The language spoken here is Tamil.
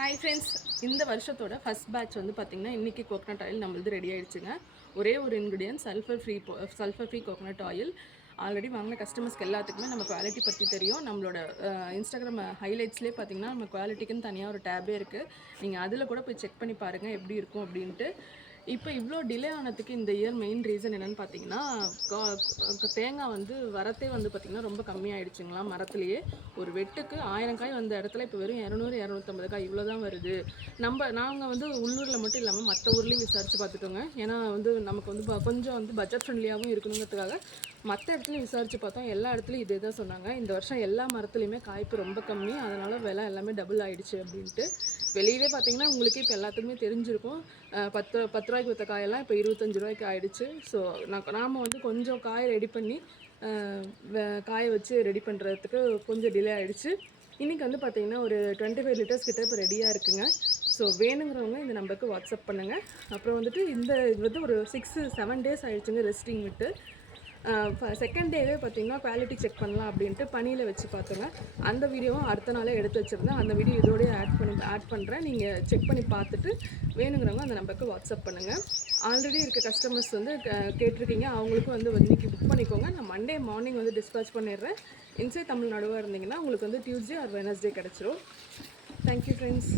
ஹாய் ஃப்ரெண்ட்ஸ், இந்த வருஷத்தோட ஃபஸ்ட் பேட்ச் வந்து பார்த்திங்கன்னா இன்றைக்கி கோகனட் ஆயில் நம்மளது ரெடி ஆகிடுச்சுங்க. ஒரே ஒரு ingredient sulphur free coconut oil. Already வாங்கின கஸ்டமர்ஸ்க்கு எல்லாத்துக்குமே நம்ம குவாலிட்டி பற்றி தெரியும். நம்மளோட இன்ஸ்டாகிராம் ஹைலைட்ஸ்லேயே பார்த்திங்கன்னா நம்ம குவாலிட்டிக்குன்னு தனியாக ஒரு டேபே இருக்குது. நீங்கள் அதில் கூட போய் செக் பண்ணி பாருங்கள் எப்படி இருக்கும் அப்படின்ட்டு. இப்போ இவ்வளோ டிலே ஆனதுக்கு இந்த இயர் மெயின் ரீசன் என்னென்னு பார்த்தீங்கன்னா, தேங்காய் வந்து வரத்தே வந்து பார்த்திங்கன்னா ரொம்ப கம்மியாயிடுச்சுங்களா. மரத்துலேயே ஒரு வெட்டுக்கு 1000 காய் வந்த இடத்துல இப்போ வெறும் 200 250 காய் இவ்வளோ தான் வருது. நாங்கள் வந்து உள்ளூரில் மட்டும் இல்லாமல் மற்ற ஊர்லேயும் விசாரித்து பார்த்துட்டோங்க. ஏன்னா வந்து நமக்கு வந்து கொஞ்சம் வந்து பட்ஜெட் ஃப்ரெண்ட்லியாகவும் இருக்கணுங்கிறதுக்காக மற்ற இடத்துலையும் விசாரித்து பார்த்தோம். எல்லா இடத்துலையும் இதே தான் சொன்னாங்க. இந்த வருஷம் எல்லா மரத்துலேயுமே காய்ப்பு ரொம்ப கம்மி, அதனால் விலை எல்லாமே டபுள் ஆகிடுச்சு அப்படின்ட்டு. வெளியவே பார்த்தீங்கன்னா உங்களுக்கே இப்போ எல்லாத்துக்குமே தெரிஞ்சிருக்கும். 10 ரூபாய்க்கு விற்ற காயெல்லாம் இப்போ 25 ரூபாய்க்கு ஆகிடுச்சு. ஸோ நாம் வந்து கொஞ்சம் காயை ரெடி பண்ணி காய வச்சு ரெடி பண்ணுறதுக்கு கொஞ்சம் டிலே ஆகிடுச்சு. இன்றைக்கி வந்து பார்த்திங்கன்னா ஒரு 25 லிட்டர்ஸ் கிட்ட இப்போ ரெடியாக இருக்குங்க. ஸோ வேணுங்கிறவங்க இந்த நம்பருக்கு வாட்ஸ்அப் பண்ணுங்கள். அப்புறம் வந்துட்டு இது வந்து ஒரு 6-7 டேஸ் ஆகிடுச்சுங்க ரெஸ்டிங் விட்டு. செகண்ட் டேவே பார்த்திங்கன்னா குவாலிட்டி செக் பண்ணலாம் அப்படின்ட்டு பனியில் வச்சு பார்த்தோங்க. அந்த வீடியோவும் அடுத்த நாளே எடுத்து வச்சுருந்தேன். அந்த வீடியோ இதோடய ஆட் பண்ணுறேன். நீங்கள் செக் பண்ணி பார்த்துட்டு வேணுங்கிறவங்க அந்த நம்பருக்கு வாட்ஸ்அப் பண்ணுங்கள். ஆல்ரெடி இருக்க கஸ்டமர்ஸ் வந்து கேட்டிருக்கீங்க, அவங்களுக்கும் வந்து இன்றைக்கி புக் பண்ணிக்கோங்க. நான் மண்டே மார்னிங் வந்து டிஸ்பேச் பண்ணிடுறேன். இன்சைட் தமிழ்நாடுவாக இருந்தீங்கன்னா உங்களுக்கு வந்து டியூஸ்டே ஆர் வெனஸ்டே கிடச்சிரும். Thank you friends.